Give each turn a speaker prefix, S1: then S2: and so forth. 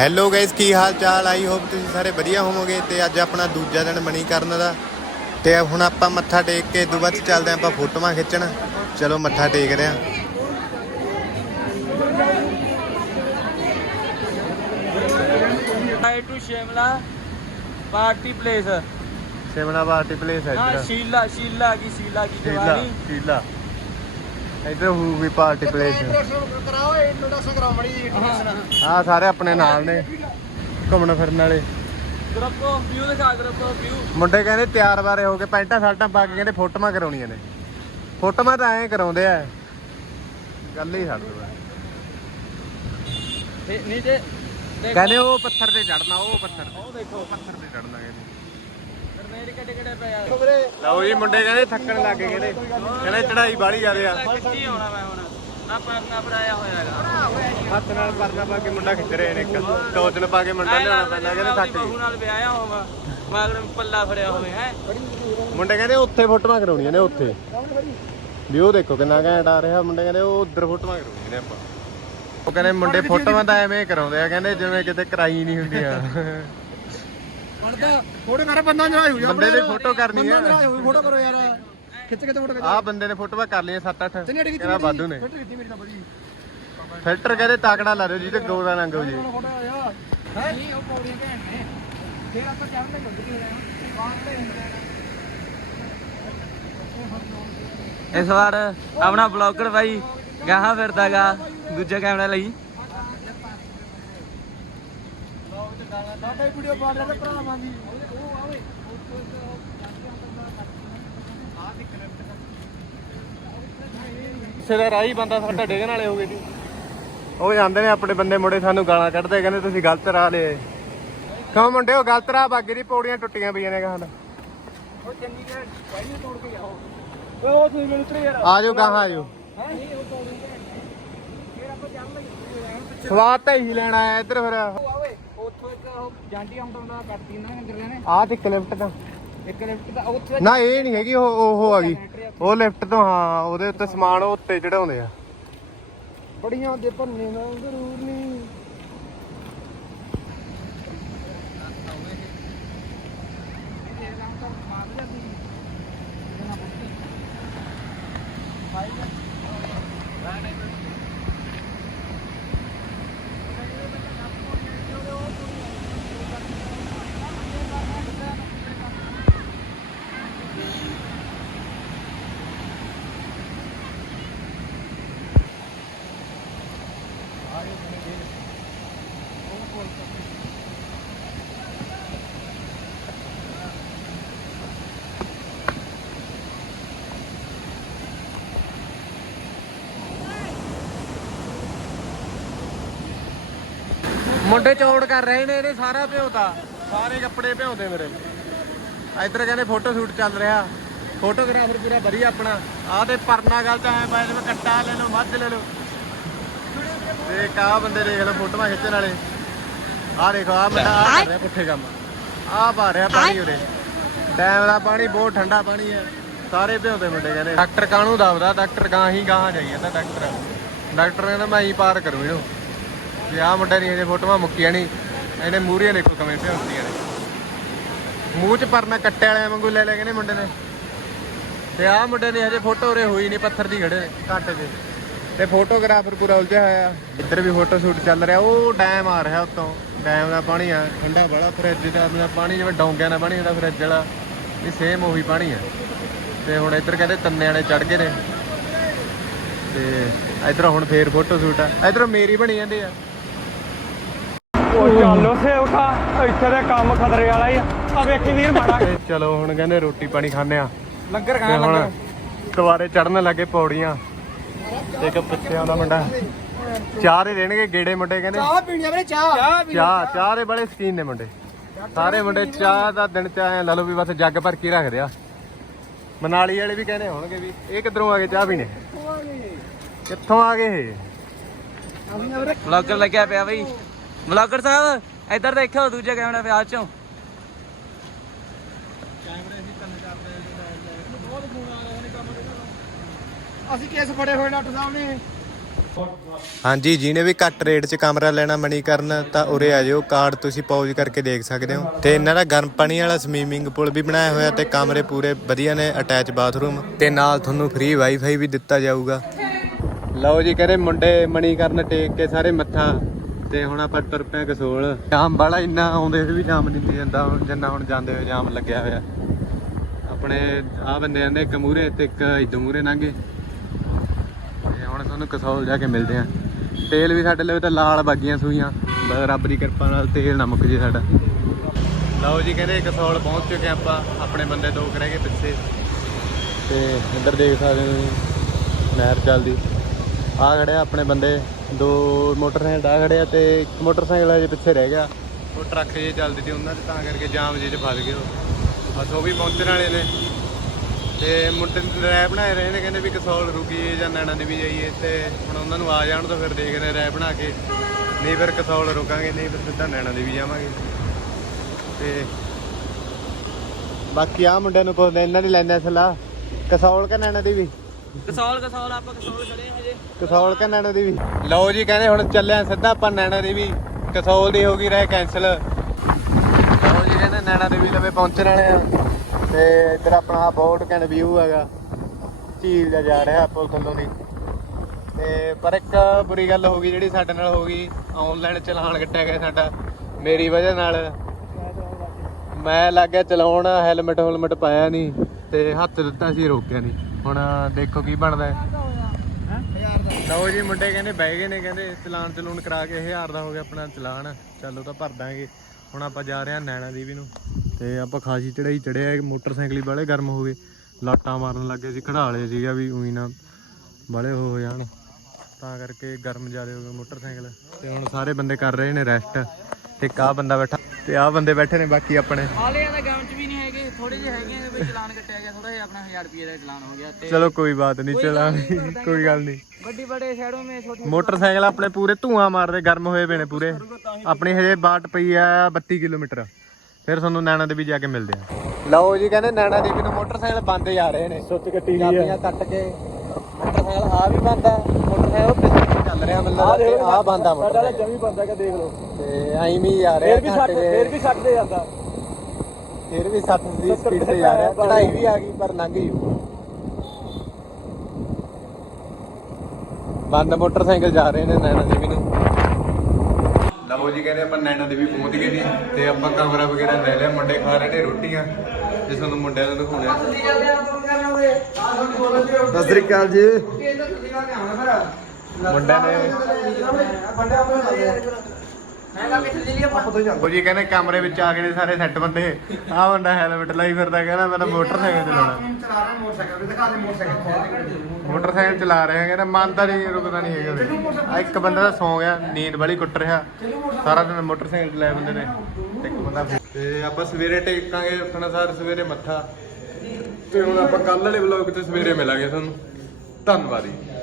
S1: Hello guys ਕੀ ਹਾਲ ਚਾਲ? I hope ਤੁਸੀਂ ਸਾਰੇ ਵਧੀਆ ਹੋਵੋਗੇ ਤੇ ਅੱਜ ਆਪਣਾ ਦੂਜਾ ਦਿਨ ਮਣੀ ਕਰਨ ਦਾ। ਤੇ ਹੁਣ ਆਪਾਂ ਮੱਥਾ ਟੇਕ ਕੇ ਦੂ ਬਾਅਦ 'ਚ ਚੱਲਦੇ ਆਪਾਂ ਫੋਟੋਆਂ ਖਿੱਚਣ। ਚਲੋ ਮੱਥਾ ਟੇਕਦੇ ਆਂ
S2: ਹਾਈ to Shimla party place
S1: Simla party place ਹੈ
S2: ਹਾਂ
S1: ਇੱਧਰ
S2: ਸ਼ੀਲਾ ਸ਼ੀਲਾ ਕੀ ਸ਼ੀਲਾ ਕੀ
S1: ਸ਼ੀਲਾ
S2: ਜਵਾਨੀ
S1: ਸ਼ੀਲਾ ਇੱਧਰ ਹੋਊਗੀ ਪਾਰਟੀ ਪਲੇਸ
S3: ਕਰਾਓ ਇੰਟਰੋਡਕਸ਼ਨ ਕਰਾਓ ਮੜੀ ਇੰਟਰੋਡਕਸ਼ਨ
S1: ਆ ਸਾਰੇ ਆਪਣੇ ਨਾਲ ਨੇ ਘੁੰਮਣ ਫਿਰਨ ਵਾਲੇ।
S2: ਗਰੁੱਪ ਵਿਊ ਦਿਖਾ ਗਰੁੱਪ ਵਿਊ
S1: ਮੁੰਡੇ ਕਹਿੰਦੇ ਤਿਆਰ ਬਾਰੇ ਹੋ ਕੇ ਪੈਂਟਾਂ ਸ਼ਰਟਾਂ ਪਾ ਕੇ ਕਹਿੰਦੇ ਫੋਟੋਆਂ ਕਰਾਉਣੀਆਂ ਨੇ। ਫੋਟੋਆਂ ਤਾਂ ਐਂ ਕਰਾਉਂਦੇ ਆ। ਗੱਲ ਹੀ ਛੱਡ ਦੋ।
S2: ਨਹੀਂ ਤੇ
S1: ਕਹਿੰਦੇ ਉਹ ਪੱਥਰ ਤੇ ਚੜਨਾ ਉਹ ਪੱਥਰ ਤੇ।
S2: ਉਹ ਦੇਖੋ।
S1: ਪੱਥਰ ਤੇ ਚੜਨਾ ਕਹਿੰਦੇ। ਲਓ ਜੀ, ਮੁੰਡੇ ਕਹਿੰਦੇ ਥੱਕਣ ਲੱਗ ਗਏ ਕਹਿੰਦੇ ਕਹਿੰਦੇ ਚੜਾਈ ਬਾਹਲੀ ਜ਼ਿਆਦੇ ਆ
S2: ਕਿੱਥੇ ਆਉਣਾ ਮੈਂ ਹੁਣ ਨਾ ਪਰਨਾ ਬਣਾਇਆ ਹੋਇਆ ਹੈਗਾ
S1: ਹੱਥ ਨਾਲ ਪਰਨਾ ਪਾ ਕੇ ਮੁੰਡਾ ਖਿੱਚ ਰਹੇ ਨੇ ਇੱਕ। ਟੋਚਨ ਪਾ ਕੇ ਮੁੰਡਾ ਲਿਆਉਣਾ ਪੈਂਦਾ, ਕਹਿੰਦੇ ਥੱਕ
S2: ਬਹੂ ਨਾਲ ਵਿਆਹਿਆ ਹੋਵਾ ਮਗਰ ਪੱਲਾ ਫੜਿਆ ਹੋਵੇ ਹੈ
S1: ਮੁੰਡੇ ਕਹਿੰਦੇ ਉੱਥੇ ਫੋਟੋਆਂ ਕਰਾਉਣੀਆਂ ਨੇ ਉੱਥੇ। ਵੀ ਉਹ ਦੇਖੋ ਕਿੰਨਾ ਘੈਂਟ ਆ ਰਿਹਾ। ਮੁੰਡੇ ਕਹਿੰਦੇ ਉਹ ਉਧਰ ਫੋਟੋਆਂ ਕਰਾਉਣੀਆਂ ਨੇ ਆਪਾਂ। ਉਹ ਕਹਿੰਦੇ ਮੁੰਡੇ ਫੋਟੋਆਂ ਤਾਂ ਐਵੇਂ ਕਰਾਉਂਦੇ ਆ, ਕਹਿੰਦੇ ਜਿਵੇਂ ਕਿਤੇ ਕਰਾਈ ਨਹੀਂ ਹੁੰਦੀਆਂ।
S3: ਬਣਦਾ ਫੋਟੋ ਕਰ ਬੰਦਾ ਜਰਾ ਹੋ
S1: ਬੰਦੇ ਦੀ ਫੋਟੋ ਕਰਨੀ ਆ।
S3: ਫੋਟੋ ਕਰੋ ਯਾਰ। ਖਿੱਚ ਕੇ ਤੇ ਫੋਟੋ
S1: ਆਹ ਬੰਦੇ ਨੇ ਫੋਟੋਆਂ ਕਰ ਲਈਆਂ 7-8
S3: ਕਿੰਨੀ ਅੜੀ
S1: ਕਹਿੰਦਾ ਵਾਧੂ ਨੇ। ਫਿਲਟਰ ਕਹਿੰਦੇ ਤਾਕੜਾ ਲਾ ਦਿਓ ਜੀ ਤੇ ਗੋ ਦਾ ਰੰਗ ਹੋ ਜੀ।
S3: ਫੋਟੋ ਆਇਆ ਹੈ? ਨਹੀਂ ਉਹ ਪੌੜੀਆਂ ਘੈਂਟ ਨੇ। ਫੇਰ ਆਪਾਂ ਚੱਲਦੇ ਗੁੱਡ ਕੀ ਹੋਣਾ ਬਾਹਰ ਤੇ ਹੁੰਦੇ
S2: ਇਸ ਵਾਰ ਆਪਣਾ ਬਲੌਗਰ ਭਾਈ ਗਾਹਾਂ ਫਿਰਦਾਗਾ ਦੂਜਾ ਕੈਮਰਾ ਲਈ।
S3: ਸਾਡਾ ਵੀਡੀਓ ਪਾ ਰਿਹਾ ਤੇ ਭਰਾਵਾਂ ਦੀ। ਉਹ ਆਵੇ
S1: ਕਿਸੇ ਦਾ ਰਾਹੀ ਬੰਦਾ ਸਾਡਾ ਡਿੱਗਣ ਵਾਲੇ ਹੋ ਗਏ ਜੀ। ਉਹ ਜਾਂਦੇ ਨੇ ਆਪਣੇ ਬੰਦੇ ਮੁੰਡੇ ਸਾਨੂੰ ਗਾਲਾਂ ਕੱਢਦੇ ਕਹਿੰਦੇ ਤੁਸੀਂ ਗਲਤ ਰਾਹ ਲਏ। ਕਿਉਂ ਮੁੰਡੇ ਉਹ ਗਲਤ ਰਾਹ ਬਾਗੇ ਦੀ ਪੌੜੀਆਂ ਟੁੱਟੀਆਂ ਪਈਆਂ ਨੇ ਗਾਹਾਂ
S3: ਉਹ ਚੰਗੀ ਗੱਲ ਪਹਿਲੇ ਤੋੜ ਕੇ ਜਾਓ ਓਏ ਉਹ ਤੁਸੀਂ ਮੈਨੂੰ ਉਤਰੇ ਯਾਰ।
S1: ਆ ਜਾਓ ਗਾਹਾਂ ਜਾਓ
S3: ਹੈ?
S1: ਸਵਾਦ ਤਾਂ ਇਹੀ ਲੈਣਾ ਆਇਆ ਇੱਧਰ ਫਿਰ।
S3: ਇੱਕ ਜਾਂਟੀ ਆਉਂਦਾ ਦਾ ਕੱਟਦੀ ਨਾ ਗਰਿਆਂ ਨੇ
S1: ਆਹ ਤੇ ਲਿਫਟ ਤਾਂ।
S3: ਇੱਕ ਲਿਫਟ ਦਾ ਉੱਥੇ
S1: ਨਾ ਇਹ ਨਹੀਂ ਹੈਗੀ ਉਹ ਉਹ ਆ ਗਈ। ਉਹ ਲਿਫਟ ਤੋਂ ਹਾਂ ਉਹਦੇ ਉੱਤੇ ਸਮਾਨ ਉਹ ਉੱਤੇ ਚੜਾਉਂਦੇ ਆ।
S3: ਬੜੀਆਂ ਦੇ ਭੰਨੇ ਨਾ ਜ਼ਰੂਰ ਨਹੀਂ।
S1: ਮੁੰਡੇ ਚੌੜ ਕਰ ਰਹੇ ਨੇ, ਇਹਨੇ ਸਾਰਾ ਭਿਉਤਾ। ਸਾਰੇ ਕੱਪੜੇ ਭਿਉਂਦੇ ਮੇਰੇ। ਇੱਧਰ ਕਹਿੰਦੇ ਫੋਟੋ ਸ਼ੂਟ ਚੱਲ ਰਿਹਾ। ਫੋਟੋਗ੍ਰਾਫਰ ਪੂਰਾ ਵਧੀਆ ਆਪਣਾ। ਆਹ ਤੇ ਪਰਨਾ ਗੱਲ ਤਾਂ ਐ ਪਾਇਆ ਜਿਵੇਂ ਕੱਟਾ ਲੈ ਲਓ, ਮੱਝ ਲੈ ਲਓ। ਤੇ ਕਾ ਬੰਦੇ ਦੇਖ ਲਓ, ਫੋਟੋਆਂ ਖਿੱਚਣ ਵਾਲੇ। ਆਹ ਦੇਖੋ, ਆਹ ਮੁੰਡਾ ਆਹ ਕਰ ਰਿਹਾ ਪੁੱਠੇ ਕੰਮ। ਆਹ ਪਾ ਰਿਹਾ ਪਾਣੀ ਉਰੇ। ਡੈਮ ਦਾ ਪਾਣੀ ਬਹੁਤ ਠੰਡਾ ਪਾਣੀ ਹੈ। ਸਾਰੇ ਭਿਉਂਦੇ ਮੁੰਡੇ ਕਹਿੰਦੇ। ਡਾਕਟਰ ਕਾਹਨੂੰ ਦੱਬਦਾ? ਡਾਕਟਰ ਗਾਂ ਹੀ ਗਾਂ ਜਾਈ ਜਾਂਦਾ ਡਾਕਟਰ ਡਾਕਟਰ ਕਹਿੰਦਾ ਮੈਂ ਹੀ ਪਾਰ ਕਰੂ ਇਹਨੂੰ। ਜੇ ਆਹ ਮੁੰਡੇ ਦੀ ਹਜੇ ਫੋਟੋਆਂ ਮੁੱਕੀਆਂ ਨਹੀਂ ਇਹਨੇ ਮੂਹਰੀਆਂ ਦੇਖੋ ਕਿਵੇਂ ਭਿਉਂਦੀਆਂ ਨੇ। ਮੂੰਹ 'ਚ ਪਰਨਾ ਕੱਟੇ ਵਾਲਿਆਂ ਵਾਂਗੂ ਲੈ ਲੈ ਕਹਿੰਦੇ ਮੁੰਡੇ ਨੇ। ਤੇ ਆਹ ਮੁੰਡੇ ਦੀ ਹਜੇ ਫੋਟੋ ਉਰੇ ਹੋਈ ਨਹੀਂ ਪੱਥਰ ਦੀ ਖੜੇ ਘੱਟ ਜੇ। ਤੇ ਫੋਟੋਗ੍ਰਾਫਰ ਪੂਰਾ ਉਲਝਿਆ ਹੋਇਆ। ਇੱਧਰ ਵੀ ਫੋਟੋ ਸ਼ੂਟ ਚੱਲ ਰਿਹਾ, ਉਹ ਡੈਮ ਆ ਰਿਹਾ ਉੱਤੋਂ। ਡੈਮ ਦਾ ਪਾਣੀ ਆ, ਠੰਡਾ ਬੜਾ ਫਰਿੱਜ ਦਾ ਪਾਣੀ ਜਿਵੇਂ ਡੌਂਗਿਆਂ ਦਾ ਪਾਣੀ ਹੁੰਦਾ ਫਰਿੱਜ ਵਾਲਾ ਇਹ ਸੇਮ ਉਹੀ ਪਾਣੀ ਆ। ਤੇ ਹੁਣ ਇੱਧਰ ਕਹਿੰਦੇ ਤੰਨੇ ਵਾਲੇ ਚੜ ਗਏ ਨੇ। ਤੇ ਇੱਧਰ ਹੁਣ ਫੇਰ ਫੋਟੋ ਸ਼ੂਟ ਆ। ਇੱਧਰ ਮੇਰੀ ਬਣੀ ਜਾਂਦੀ ਆ।
S4: ਉਹ ਚੱਲ ਉਸੇ ਉਠਾ ਇੱਥੇ ਦੇ ਕੰਮ ਖਤਰੇ ਵਾਲਾ ਹੀ ਆ। ਆ ਵੇਖੀ ਵੀਰ ਮਾੜਾ।
S1: ਤੇ ਚਲੋ ਹੁਣ ਕਹਿੰਦੇ ਰੋਟੀ ਪਾਣੀ ਖਾਣੇ ਆ।
S3: ਲੰਗਰ
S1: ਤੇ ਹੁਣ ਦੁਬਾਰੇ ਚੜਨ ਲੱਗੇ ਪੌੜੀਆਂ। ਤੇ ਇੱਕ ਪਿੱਛੇ ਆਉਂਦਾ ਮੁੰਡਾ। ਚਾਹ ਦੇ ਦੇਣਗੇ ਗੇੜੇ ਮੁੰਡੇ ਕਹਿੰਦੇ।
S3: ਚਾਹ ਪੀਣੀ ਆ ਵੀਰੇ ਚਾਹ। ਚਾਹ
S1: ਚਾਹ ਦੇ ਬੜੇ ਸਕੀਨ ਨੇ ਮੁੰਡੇ। ਸਾਰੇ ਮੁੰਡੇ ਚਾਹ ਦਾ ਦਿਨ ਚ ਆਏ ਲਾ ਲਓ ਵੀ ਬਸ ਜੱਗ ਭਰ ਕੇ ਰੱਖਦੇ ਆ। ਮਨਾਲੀ ਵਾਲੇ ਵੀ ਕਹਿੰਦੇ ਹੋਣਗੇ ਵੀ ਇਹ ਕਿੱਧਰੋਂ ਆ ਗਏ ਚਾਹ ਪੀਣੇ? ਕਿੱਥੋਂ ਆ ਗਏ ਇਹ?
S2: ਬਲੌਗਰ ਲੱਗਿਆ ਪਿਆ ਬਈ। ਬਲੌਗਰ ਸਾਹਿਬ ਇੱਧਰ ਦੇਖਿਓ ਦੂਜੇ ਕੈਮਰਾ ਪਿਆ ਚੋਂ।
S3: ਅਸੀਂ ਕੇਸ ਫੜੇ ਹੋਏ ਡਾਕਟਰ ਸਾਹਿਬ ਨੇ।
S1: ਹਾਂਜੀ ਜਿਹਨੇ ਵੀ ਘੱਟ ਰੇਟ 'ਚ ਕਮਰਾ ਲੈਣਾ ਮਣੀ ਕਰਨ ਤਾਂ ਉਰੇ ਆ ਜਾਓ ਕਾਰਡ ਤੁਸੀਂ ਪੌਜ਼ ਕਰਕੇ ਦੇਖ ਸਕਦੇ ਹੋ। ਤੇ ਇਹਨਾਂ ਦਾ ਗਰਮ ਪਾਣੀ ਵਾਲਾ ਸਵੀਮਿੰਗ ਪੂਲ ਵੀ ਬਣਾਇਆ ਹੋਇਆ ਤੇ ਕਮਰੇ ਪੂਰੇ ਵਧੀਆ ਨੇ ਅਟੈਚ ਬਾਥਰੂਮ। ਤੇ ਨਾਲ ਤੁਹਾਨੂੰ ਫ੍ਰੀ ਵਾਈਫਾਈ ਵੀ ਦਿੱਤਾ ਜਾਊਗਾ। ਲਓ ਜੀ ਕਹਿੰਦੇ ਮੁੰਡੇ ਮਣੀ ਕਰਨ ਟੇਕ ਕੇ ਸਾਰੇ ਮੱਥਾ ਤੇ ਹੁਣ ਆਪਾਂ ਤੁਰ ਪਏ ਕਸੋਲ। ਜਾਮ ਵਾਲਾ ਇੰਨਾ ਆਉਂਦੇ ਹੋਏ ਵੀ ਜਾਮ ਨਹੀਂ ਜਾਂਦਾ ਹੁਣ ਜਿੰਨਾ ਹੁਣ ਜਾਂਦੇ ਹੋਏ ਜਾਮ ਲੱਗਿਆ ਹੋਇਆ। ਆਪਣੇ ਆ ਬੰਦੇ ਆਂਦੇ ਇੱਕ ਮੂਰੇ ਤੇ ਇੱਕ ਇਦੋਂ ਮੂਰੇ ਲੰਘੇ। ਤੇ ਹੁਣ ਤੁਹਾਨੂੰ ਕਸੌਲ ਜਾ ਕੇ ਮਿਲਦੇ ਆ ਤੇਲ ਵੀ ਸਾਡੇ ਲਈ ਤਾਂ ਲਾਲ ਬਾਗੀਆਂ ਸੂਈਆਂ। ਰੱਬ ਦੀ ਕਿਰਪਾ ਨਾਲ ਤੇਲ ਨਾ ਮੁੱਕ ਜੇ ਸਾਡਾ। ਲਓ ਜੀ, ਕਹਿੰਦੇ ਕਸੌਲ ਪਹੁੰਚ ਚੁੱਕੇ ਆਪਾਂ। ਆਪਣੇ ਬੰਦੇ ਦੋ ਕੁ ਰਹਿ ਗਏ ਪਿੱਛੇ। ਤੇ ਇੱਧਰ ਦੇਖ ਸਕਦੇ ਹੋ ਨਹਿਰ ਚੱਲਦੀ। ਆ ਖੜਿਆ ਆਪਣੇ ਬੰਦੇ। ਦੋ ਮੋਟਰਸਾਈਕਲ ਆ ਖੜਿਆ ਤੇ ਇੱਕ ਮੋਟਰਸਾਈਕਲ ਅਜੇ ਪਿੱਛੇ ਰਹਿ ਗਿਆ। ਉਹ ਟਰੱਕ ਜੇ ਚੱਲਦੀ ਸੀ ਉਹਨਾਂ ਦੇ, ਤਾਂ ਕਰਕੇ ਜਾਮ ਜੇ ਚ ਫਸ ਗਏ ਉਹ। ਬਸ ਉਹ ਵੀ ਪਹੁੰਚਣ ਵਾਲੇ ਨੇ। ਤੇ ਮੁੰਡੇ ਨੇ ਰੈ ਬਣਾਏ ਰਹੇ ਨੇ, ਕਹਿੰਦੇ ਵੀ ਕਸੌਲ ਰੁਕੀਏ ਜਾਂ ਨੈਣਾ ਦੇਵੀ ਜਾਈਏ ਤੇ ਹੁਣ ਉਹਨਾਂ ਨੂੰ ਆ ਜਾਣ ਤਾਂ ਫਿਰ ਦੇਖਦੇ ਰੈ ਬਣਾ ਕੇ। ਨਹੀਂ ਫਿਰ ਕਸੌਲ ਰੁਕਾਂਗੇ, ਨਹੀਂ ਫਿਰ ਸਿੱਧਾ ਨੈਣਾ ਦੇਵੀ ਜਾਵਾਂਗੇ। ਤੇ ਬਾਕੀ ਆ ਮੁੰਡਿਆਂ ਨੂੰ ਪੁੱਛਦੇ ਇਹਨਾਂ ਦੀ ਲੈਂਦੇ ਸਲਾਹ। ਕਸੌਲ ਕਿ ਨੈਣਾ ਦੇਵੀ?
S2: ਕਸੌਲ ਕਸੌਲ, ਆਪਾਂ ਕਸੌਲ ਖੜੇ ਹਾਂ ਹਜੇ
S1: ਕਸੌਲ ਕਿ ਨੈਣਾ ਦੇਵੀ? ਲਓ ਜੀ, ਕਹਿੰਦੇ ਹੁਣ ਚੱਲਿਆ ਸਿੱਧਾ ਆਪਾਂ ਨੈਣਾ ਦੇਵੀ। ਕਸੌਲ ਦੀ ਹੋ ਗਈ ਰਹਿ ਕੈਨਸਲ ਲਓ ਜੀ, ਕਹਿੰਦੇ ਨੈਣਾ ਦੇਵੀ ਲਵੇ ਪਹੁੰਚਣ ਵਾਲੇ ਆ। ਤੇ ਇੱਧਰ ਆਪਣਾ ਬਹੁਤ ਕੈਨ ਵਿਊ ਹੈਗਾ। ਝੀਲ ਦਾ ਜਾ ਰਿਹਾ ਪੁਲ ਥੱਲੋਂ ਦੀ। ਤੇ ਪਰ ਇੱਕ ਬੁਰੀ ਗੱਲ ਹੋ ਗਈ ਜਿਹੜੀ ਸਾਡੇ ਨਾਲ ਹੋ ਗਈ। ਆਨਲਾਈਨ ਚਲਾਨ ਕੱਟਿਆ ਗਿਆ ਸਾਡਾ। ਮੇਰੀ ਵਜ੍ਹਾ ਨਾਲ। ਮੈਂ ਲੱਗ ਗਿਆ ਚਲਾਉਣ ਹੈਲਮਟ ਹੁਲਮਟ ਪਾਇਆ ਨਹੀਂ। ਤੇ ਹੱਥ ਦਿੱਤਾ ਸੀ, ਰੋਕਿਆ ਨਹੀਂ। ਹੁਣ ਦੇਖੋ ਕੀ ਬਣਦਾ ਹੈ। ਲਓ ਜੀ ਮੁੰਡੇ ਕਹਿੰਦੇ ਬਹਿ ਗਏ ਨੇ ਕਹਿੰਦੇ ਚਲਾਨ ਚਲੂਨ ਕਰਾ ਕੇ 1000 ਦਾ ਹੋ ਗਿਆ ਆਪਣਾ ਚਲਾਨ। ਚੱਲੋ ਤਾਂ ਭਰ ਦਾਂਗੇ। ਹੁਣ ਆਪਾਂ ਜਾ ਰਹੇ ਹਾਂ ਨੈਣਾ ਦੇਵੀ ਨੂੰ। ਤੇ ਆਪਾਂ ਖਾਸੀ ਚੜਾਈ ਚੜਿਆ ਮੋਟਰਸਾਈਕਲ ਹੀ ਬਾਲੇ ਗਰਮ ਹੋ ਗਏ। ਲਾਟਾਂ ਮਾਰਨ ਲੱਗੇ ਸੀ ਖੜਾਲੇ ਸੀਗਾ ਵੀ ਉਹੀ ਨਾ ਬਾਲੇ ਹੋ ਜਾਣ। ਤਾਂ ਕਰਕੇ ਗਰਮ ਜ਼ਿਆਦਾ ਹੋ ਗਏ ਮੋਟਰਸਾਈਕਲ। ਤੇ ਹੁਣ ਸਾਰੇ ਬੰਦੇ ਕਰ ਰਹੇ ਨੇ ਰੈਸਟ ਤੇ ਕਾ ਬੰਦਾ ਬੈਠਾ ਤੇ ਆਹ ਬੰਦੇ ਬੈਠੇ ਨੇ ਬਾਕੀ ਆਪਣੇ।
S2: ਹਾਲਿਆਂ ਦਾ ਗਾਮ ਚ ਵੀ ਨਹੀਂ ਥੋੜੇ ਜਿਹੇ ਹੈਗੇ ਆ ਵੀ ਚਲਾਨ ਕੱਟਿਆ ਗਿਆ ਥੋੜਾ ਜਿਹਾ ਆਪਣਾ 1000 ਰੁਪਏ ਦਾ ਚਲਾਨ ਹੋ ਗਿਆ ਤੇ
S1: ਚਲੋ ਕੋਈ ਬਾਤ ਨਹੀਂ ਚਲਾ ਕੋਈ ਗੱਲ ਨਹੀਂ।
S2: ਵੱਡੀ ਵੱਡੇ ਸ਼ਹਿਰੋਂ ਮੇ ਛੋਟੀ
S1: ਮੋਟਰਸਾਈਕਲ ਆਪਣੇ ਪੂਰੇ ਧੂਆਂ ਮਾਰਦੇ ਗਰਮ ਹੋਏ ਪਏ ਨੇ ਪੂਰੇ। ਆਪਣੀ ਹਜੇ ਬਾਟ ਪਈ ਆ 32 ਕਿਲੋਮੀਟਰ। ਫਿਰ ਤੁਹਾਨੂੰ ਨੈਣਾ ਦੇਵੀ ਜਾ ਕੇ ਮਿਲਦੇ ਆ। ਲਓ ਜੀ ਕਹਿੰਦੇ ਨੈਣਾ ਦੇਵੀ ਨੂੰ ਮੋਟਰਸਾਈਕਲ ਬੰਦ ਜਾ ਰਹੇ ਨੇ। ਸੁੱਤ ਕੱਟੀ ਚਾਬੀਆਂ ਕੱਟ ਕੇ ਮੋਟਰਸਾਈਕਲ ਆ ਵੀ ਬੰਦ ਆ ਮੋਟਰਸਾਈਕਲ ਪਿੱਛੇ ਚੱਲ ਰਿਹਾ ਮਤਲਬ ਤੇ ਆ ਬੰਦ ਆ ਮੋਟਰਸਾਈਕਲ।
S3: ਜਮੀ ਬੰਦਾ ਕਿ ਦੇਖ ਲਓ।
S1: ਤੇ ਐਂ ਵੀ ਜਾ ਰਿਹਾ
S3: ਫੇਰ ਵੀ ਛੱਡ ਦੇ ਜਾਂਦਾ।
S1: ਫਿਰ ਵੀ 60 ਦੀ ਸਪੀਡ ਤੇ ਜਾ ਰਿਹਾ ਚੜਾਈ ਵੀ ਆ ਗਈ ਪਰ ਲੰਘ ਗਈ ਬੰਦ ਮੋਟਰਸਾਈਕਲ ਜਾ ਰਹੇ ਨੇ ਨੈਣਾ ਦੇਵੀ ਨੂੰ। ਲਓ ਜੀ ਕਹਿੰਦੇ ਆਪਾਂ ਨੈਣਾ ਦੇਵੀ ਪਹੁੰਚ ਗਏ ਨੇ ਤੇ ਆਪਾਂ ਕਮਰਾ ਵਗੈਰਾ ਲੈ ਲਿਆ ਮੁੰਡੇ ਖਾ ਰਹੇ ਨੇ ਰੋਟੀਆਂ ਜੇ ਤੁਹਾਨੂੰ ਮੁੰਡਿਆਂ ਨੂੰ ਦਿਖਾਉਣੇ ਸਤਿ ਸ੍ਰੀ ਅਕਾਲ ਜੀ। ਮੁੰਡਿਆਂ ਨੇ ਉਹ ਜੀ ਕਹਿੰਦੇ ਕਮਰੇ ਵਿੱਚ ਆ ਗਏ ਨੇ ਸਾਰੇ ਸੈੱਟ ਬੰਦੇ ਆਹ ਬੰਦਾ ਹੈਲਮਟ ਲਾਈ ਫਿਰਦਾ ਕਹਿੰਦਾ ਮੈਂ ਤਾਂ ਮੋਟਰਸਾਈਕਲ ਚਲਾਉਣਾ। ਮੋਟਰਸਾਈਕਲ ਚਲਾ ਰਿਹਾ ਕਹਿੰਦਾ ਮੰਨਦਾ ਨਹੀਂ ਰੁਕਦਾ ਨਹੀਂ ਹੈਗਾ ਆ ਇੱਕ ਬੰਦਾ ਤਾਂ ਸੌਂ ਗਿਆ ਨੀਂਦ ਵਾਲੀ ਕੁੱਟ ਰਿਹਾ। ਸਾਰਾ ਦਿਨ ਮੋਟਰਸਾਈਕਲ ਚਲਾਇਆ ਬੰਦੇ ਨੇ। ਤੇ ਇੱਕ ਬੰਦਾ ਤੇ ਆਪਾਂ ਸਵੇਰੇ ਟੇਕਾਂਗੇ ਉੱਠਣਾ ਸਾਰ ਸਵੇਰੇ ਮੱਥਾ। ਤੇ ਹੁਣ ਆਪਾਂ ਕੱਲ ਵਾਲੇ ਵਲੌਗ ਤੇ ਸਵੇਰੇ ਮਿਲਾਂਗੇ ਤੁਹਾਨੂੰ। ਧੰਨਵਾਦ ਜੀ।